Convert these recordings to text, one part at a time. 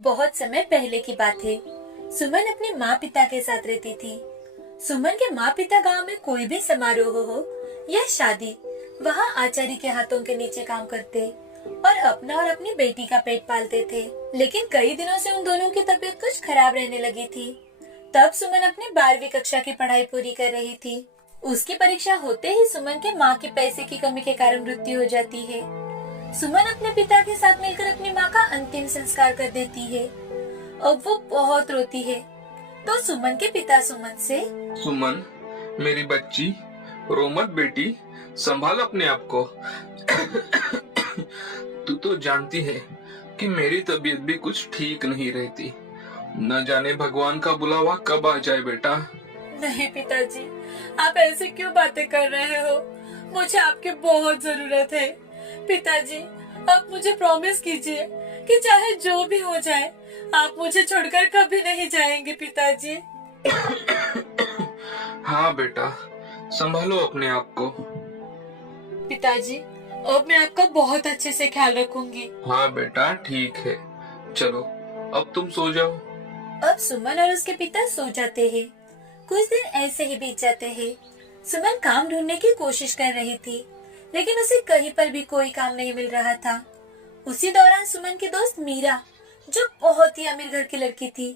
बहुत समय पहले की बात है। सुमन अपने माँ पिता के साथ रहती थी। सुमन के माँ पिता गांव में कोई भी समारोह हो या शादी, वहाँ आचार्य के हाथों के नीचे काम करते और अपना और अपनी बेटी का पेट पालते थे। लेकिन कई दिनों से उन दोनों की तबीयत कुछ खराब रहने लगी थी। तब सुमन अपनी 12वीं कक्षा की पढ़ाई पूरी कर रही थी। उसकी परीक्षा होते ही सुमन के माँ के पैसे की कमी के कारण मृत्यु हो जाती है। सुमन अपने पिता के साथ मिलकर अपनी माँ का अंतिम संस्कार कर देती है। अब वो बहुत रोती है। तो सुमन के पिता सुमन से, सुमन, मेरी बच्ची, रो मत बेटी, संभाल अपने आप को। तू तो जानती है कि मेरी तबीयत भी कुछ ठीक नहीं रहती। न जाने भगवान का बुलावा कब आ जाए बेटा। नहीं पिताजी, आप ऐसे क्यों बातें कर रहे हो? मुझे आपकी बहुत जरूरत है। पिताजी, आप मुझे प्रॉमिस कीजिए कि चाहे जो भी हो जाए, आप मुझे छोड़कर कभी नहीं जाएंगे पिताजी। हाँ बेटा, संभालो अपने आप को। पिताजी, अब मैं आपका बहुत अच्छे से ख्याल रखूंगी। हाँ बेटा, ठीक है। चलो, अब तुम सो जाओ। अब सुमन और उसके पिता सो जाते हैं। कुछ दिन ऐसे ही बीत जाते हैं। सुमन काम ढूंढने की कोशिश कर रही थी, लेकिन उसे कहीं पर भी कोई काम नहीं मिल रहा था। उसी दौरान सुमन की दोस्त मीरा, जो बहुत ही अमीर घर की लड़की थी,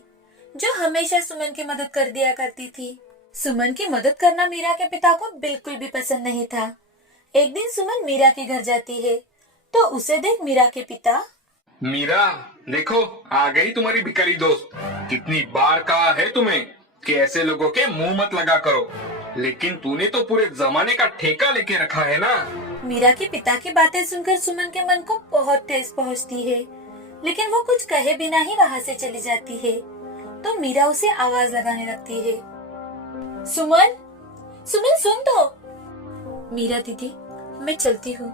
जो हमेशा सुमन की मदद कर दिया करती थी। सुमन की मदद करना मीरा के पिता को बिल्कुल भी पसंद नहीं था। एक दिन सुमन मीरा के घर जाती है, तो उसे देख मीरा के पिता, मीरा, देखो आ गई तुम्हारी भिखारी दोस्त। कितनी बार कहा है तुम्हें कि ऐसे लोगों के मुंह मत लगा करो, लेकिन तूने तो पूरे जमाने का ठेका लेके रखा है ना। मीरा के पिता की बातें सुनकर सुमन के मन को बहुत ठेस पहुंचती है, लेकिन वो कुछ कहे बिना ही वहाँ से चली जाती है। तो मीरा उसे आवाज लगाने लगती है, सुमन, सुमन सुन तो। मीरा दीदी, मैं चलती हूँ,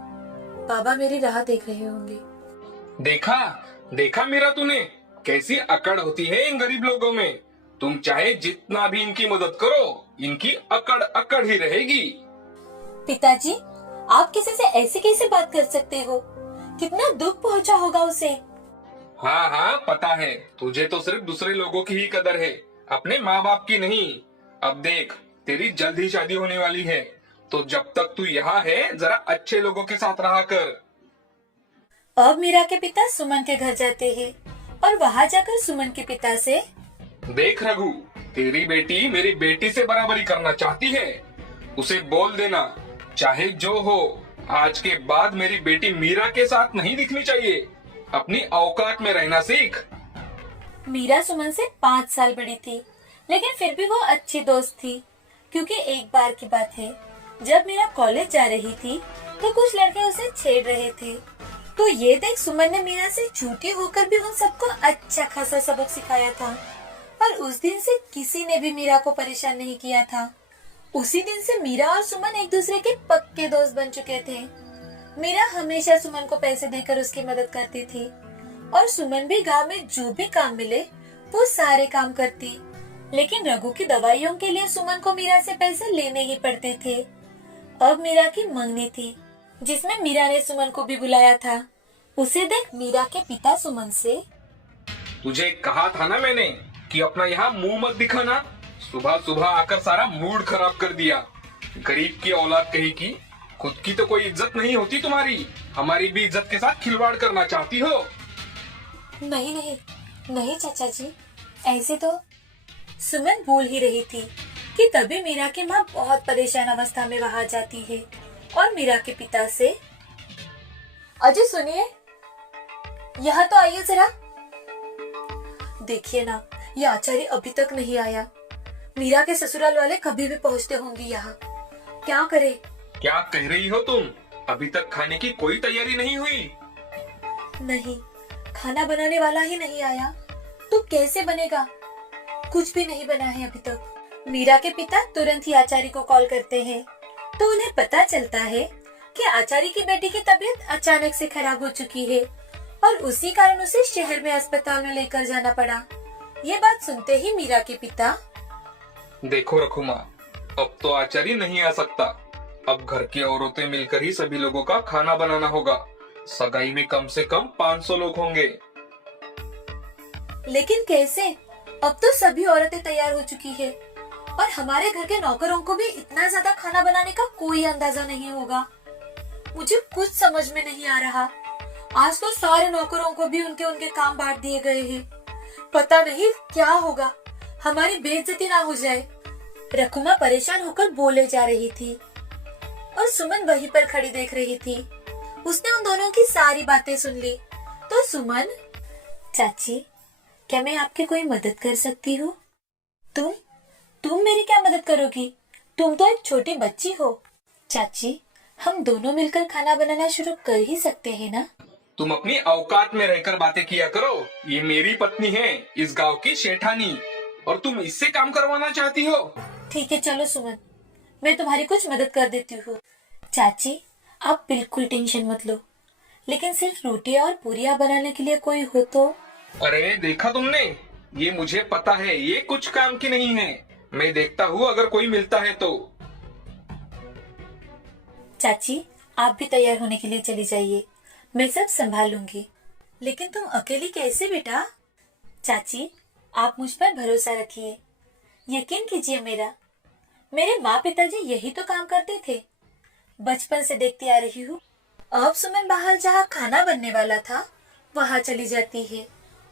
बाबा मेरी राह देख रहे होंगे। देखा देखा मीरा, तूने कैसी अकड़ होती है इन गरीब लोगों में। तुम चाहे जितना भी इनकी मदद करो, इनकी अकड़ अकड़ ही रहेगी। पिताजी, आप किसी से ऐसे कैसे बात कर सकते हो? कितना दुख पहुंचा होगा उसे। हाँ हाँ, पता है। तुझे तो सिर्फ दूसरे लोगों की ही कदर है, अपने माँ बाप की नहीं। अब देख, तेरी जल्द ही शादी होने वाली है, तो जब तक तू यहाँ है, जरा अच्छे लोगों के साथ रहा कर। अब मीरा के पिता सुमन के घर जाते हैं और वहाँ जाकर सुमन के पिता से, देख रघु, तेरी बेटी मेरी बेटी से बराबरी करना चाहती है। उसे बोल देना, चाहे जो हो, आज के बाद मेरी बेटी मीरा के साथ नहीं दिखनी चाहिए। अपनी औकात में रहना सीख। मीरा सुमन से 5 साल बड़ी थी, लेकिन फिर भी वो अच्छी दोस्त थी। क्योंकि एक बार की बात है, जब मीरा कॉलेज जा रही थी, तो कुछ लड़के उसे छेड़ रहे थे। तो ये देख सुमन ने मीरा से झूठी होकर भी उन सबको अच्छा खासा सबक सिखाया था, और उस दिन से किसी ने भी मीरा को परेशान नहीं किया था। उसी दिन से मीरा और सुमन एक दूसरे के पक्के दोस्त बन चुके थे। मीरा हमेशा सुमन को पैसे देकर उसकी मदद करती थी, और सुमन भी गांव में जो भी काम मिले वो सारे काम करती। लेकिन रघु की दवाइयों के लिए सुमन को मीरा से पैसे लेने ही पड़ते थे। अब मीरा की मंगनी थी, जिसमें मीरा ने सुमन को भी बुलाया था। उसे देख मीरा के पिता सुमन से, तुझे कहा था ना मैंने कि अपना यहाँ मुंह मत दिखाना। सुबह सुबह आकर सारा मूड खराब कर दिया। गरीब की औलाद कहीं की, खुद की तो कोई इज्जत नहीं होती तुम्हारी। हमारी भी इज्जत के साथ खिलवाड़ करना चाहती हो। नहीं नहीं नहीं चाचा जी, ऐसे तो। सुमन बोल ही रही थी कि तभी मीरा की माँ बहुत परेशान अवस्था में वहाँ जाती है और मीरा के पिता से, अजय सुनिए, यहाँ तो आइए जरा। देखिए ना, ये आचार्य अभी तक नहीं आया। मीरा के ससुराल वाले कभी भी पहुँचते होंगे यहाँ। क्या करे? क्या कह रही हो तुम? अभी तक खाने की कोई तैयारी नहीं हुई? नहीं, खाना बनाने वाला ही नहीं आया तो कैसे बनेगा? कुछ भी नहीं बना है अभी तक। मीरा के पिता तुरंत ही आचार्य को कॉल करते हैं, तो उन्हें पता चलता है कि आचार्य की बेटी की तबीयत अचानक से खराब हो चुकी है, और उसी कारण उसे शहर में अस्पताल में लेकर जाना पड़ा। ये बात सुनते ही मीरा के पिता, देखो रखुमा, अब तो आचार्य नहीं आ सकता। अब घर की औरतें मिलकर ही सभी लोगों का खाना बनाना होगा। सगाई में कम से कम 500 लोग होंगे। लेकिन कैसे? अब तो सभी औरतें तैयार हो चुकी है और हमारे घर के नौकरों को भी इतना ज्यादा खाना बनाने का कोई अंदाजा नहीं होगा। मुझे कुछ समझ में नहीं आ रहा। आज तो सारे नौकरों को भी उनके उनके काम बांट दिए गए हैं। पता नहीं क्या होगा, हमारी बेइज्जती ना हो जाए। रकुमा परेशान होकर बोले जा रही थी और सुमन वहीं पर खड़ी देख रही थी। उसने उन दोनों की सारी बातें सुन ली तो सुमन, चाची, क्या मैं आपकी कोई मदद कर सकती हूँ? तुम मेरी क्या मदद करोगी? तुम तो एक छोटी बच्ची हो। चाची, हम दोनों मिलकर खाना बनाना शुरू कर ही सकते हैं ना? तुम अपनी औकात में रहकर बातें किया करो। ये मेरी पत्नी है, इस गांव की शेठानी, और तुम इससे काम करवाना चाहती हो? ठीक है, चलो सुमन, मैं तुम्हारी कुछ मदद कर देती हूँ। चाची, आप बिल्कुल टेंशन मत लो, लेकिन सिर्फ रोटियां और पूरियां बनाने के लिए कोई हो तो? अरे देखा तुमने, ये मुझे पता है, ये कुछ काम की नहीं है। मैं देखता हूँ अगर कोई मिलता है तो। चाची, आप भी तैयार होने के लिए चली जाइए, मैं सब संभाल लूंगी। लेकिन तुम अकेली कैसे बेटा? चाची, आप मुझ पर भरोसा रखिए, यकीन कीजिए मेरे माँ पिताजी यही तो काम करते थे, बचपन से देखती आ रही हूँ। अब सुमन बाहर जहाँ खाना बनने वाला था वहाँ चली जाती है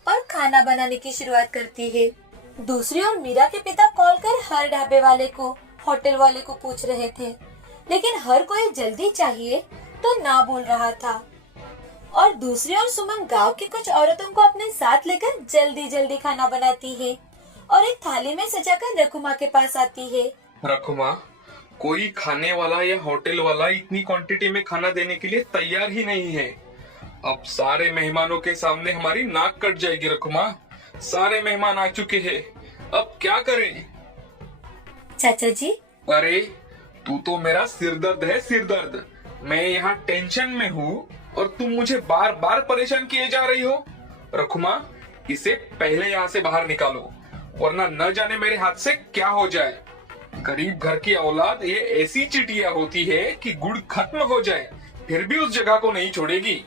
और खाना बनाने की शुरुआत करती है। दूसरी ओर मीरा के पिता कॉल कर हर ढाबे वाले को, होटल वाले को पूछ रहे थे, लेकिन हर कोई जल्दी चाहिए तो ना बोल रहा था। और दूसरी ओर सुमन गांव की कुछ औरतों को अपने साथ लेकर जल्दी जल्दी खाना बनाती है और एक थाली में सजाकर रकुमा के पास आती है। रकुमा, कोई खाने वाला या होटल वाला इतनी क्वांटिटी में खाना देने के लिए तैयार ही नहीं है। अब सारे मेहमानों के सामने हमारी नाक कट जाएगी रकुमा। सारे मेहमान आ चुके हैं, अब क्या करें? चाचा जी, अरे तू तो मेरा सिरदर्द है, सिरदर्द। मैं यहाँ टेंशन में हूँ और तुम मुझे बार बार परेशान किए जा रही हो। रकुमा, इसे पहले यहाँ से बाहर निकालो, वरना न जाने मेरे हाथ से क्या हो जाए। गरीब घर की औलाद ये ऐसी चिटिया होती है कि गुड़ खत्म हो जाए फिर भी उस जगह को नहीं छोड़ेगी।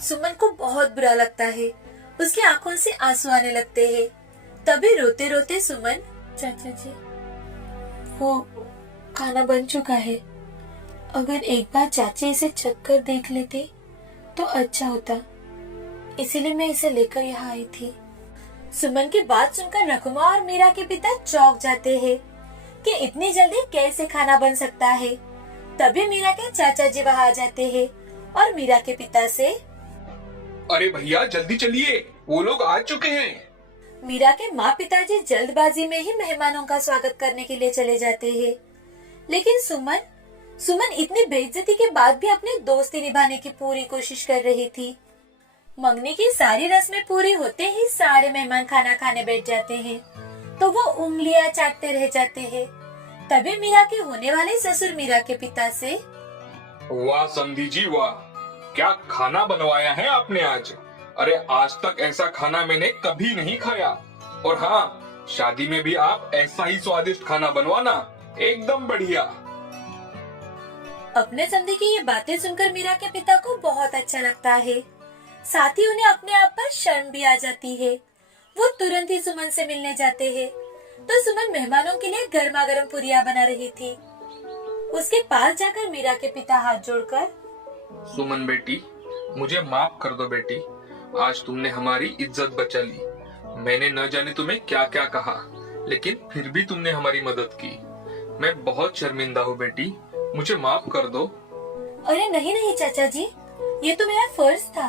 सुमन को बहुत बुरा लगता है, उसकी आंखों से आंसू आने लगते हैं। तभी रोते रोते सुमन, चाचा जी, वो खाना बन चुका है, अगर एक बार चाची इसे चख कर देख लेते तो अच्छा होता, इसीलिए मैं इसे लेकर यहाँ आई थी। सुमन की बात सुनकर रकुमा और मीरा के पिता चौंक जाते हैं कि इतनी जल्दी कैसे खाना बन सकता है। तभी मीरा के चाचा जी वहाँ आ जाते हैं और मीरा के पिता से, अरे भैया जल्दी चलिए, वो लोग आ चुके हैं। मीरा के माँ पिताजी जल्दबाजी में ही मेहमानों का स्वागत करने के लिए चले जाते हैं। लेकिन सुमन इतनी बेइज्जती के बाद भी अपनी दोस्ती निभाने की पूरी कोशिश कर रही थी। मंगनी की सारी रस्में पूरी होते ही सारे मेहमान खाना खाने बैठ जाते हैं तो वो उंगलियां चाटते रह जाते हैं। तभी मीरा के होने वाले ससुर मीरा के पिता से, वाह समधी जी वाह, क्या खाना बनवाया है आपने आज। अरे आज तक ऐसा खाना मैंने कभी नहीं खाया। और हाँ, शादी में भी आप ऐसा ही स्वादिष्ट खाना बनवाना, एकदम बढ़िया। अपने समधी की ये बातें सुनकर मीरा के पिता को बहुत अच्छा लगता है, साथ ही उन्हें अपने आप पर शर्म भी आ जाती है। वो तुरंत ही सुमन से मिलने जाते हैं तो सुमन मेहमानों के लिए गर्मा गर्म पूरियां बना रही थी। उसके पास जाकर मीरा के पिता हाथ जोड़कर, सुमन बेटी, मुझे माफ कर दो बेटी, आज तुमने हमारी इज्जत बचा ली। मैंने न जाने तुम्हें क्या क्या कहा, लेकिन फिर भी तुमने हमारी मदद की। मैं बहुत शर्मिंदा हूँ बेटी, मुझे माफ कर दो। अरे नहीं चाचा जी, ये तो मेरा फर्ज था।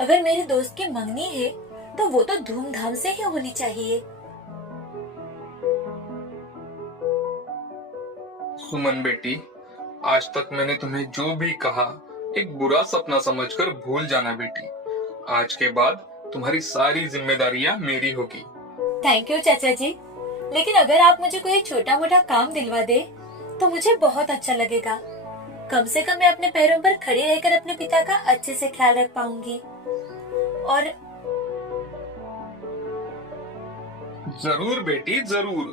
अगर मेरे दोस्त की मंगनी है तो वो तो धूमधाम से ही होनी चाहिए। सुमन बेटी, आज तक मैंने तुम्हें जो भी कहा एक बुरा सपना समझकर भूल जाना बेटी। आज के बाद तुम्हारी सारी जिम्मेदारियां मेरी होगी। थैंक यू चाचा जी, लेकिन अगर आप मुझे कोई छोटा मोटा काम दिलवा दे तो मुझे बहुत अच्छा लगेगा। कम से कम मैं अपने पैरों पर खड़ी रहकर अपने पिता का अच्छे से ख्याल रख पाऊंगी। और जरूर बेटी जरूर।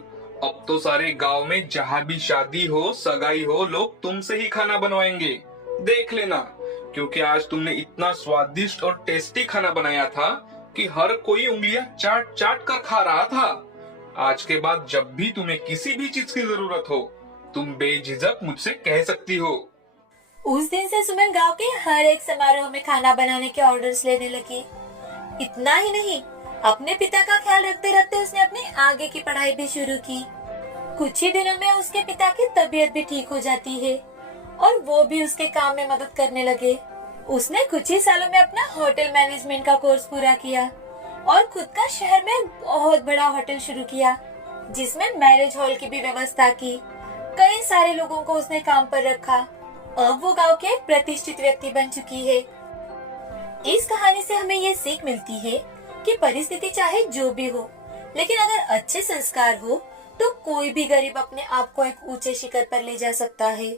अब तो सारे गांव में जहाँ भी शादी हो, सगाई हो, लोग तुमसे ही खाना बनवाएंगे, देख लेना। क्योंकि आज तुमने इतना स्वादिष्ट और टेस्टी खाना बनाया था कि हर कोई उंगलियां चाट चाट कर खा रहा था। आज के बाद जब भी तुम्हें किसी भी चीज की जरूरत हो, तुम बेझिझक मुझसे कह सकती हो। उस दिन से सुमन गांव के हर एक समारोह में खाना बनाने के ऑर्डर्स लेने लगी। इतना ही नहीं, अपने पिता का ख्याल रखते रखते उसने अपनी आगे की पढ़ाई भी शुरू की। कुछ ही दिनों में उसके पिता की तबीयत भी ठीक हो जाती है और वो भी उसके काम में मदद करने लगे। उसने कुछ ही सालों में अपना होटल मैनेजमेंट का कोर्स पूरा किया और खुद का शहर में बहुत बड़ा होटल शुरू किया, जिसमें मैरिज हॉल की भी व्यवस्था की। कई सारे लोगों को उसने काम पर रखा। अब वो गांव के एक प्रतिष्ठित व्यक्ति बन चुकी है। इस कहानी से हमें ये सीख मिलती है कि परिस्थिति चाहे जो भी हो, लेकिन अगर अच्छे संस्कार हो तो कोई भी गरीब अपने आप को एक ऊंचे शिखर पर ले जा सकता है।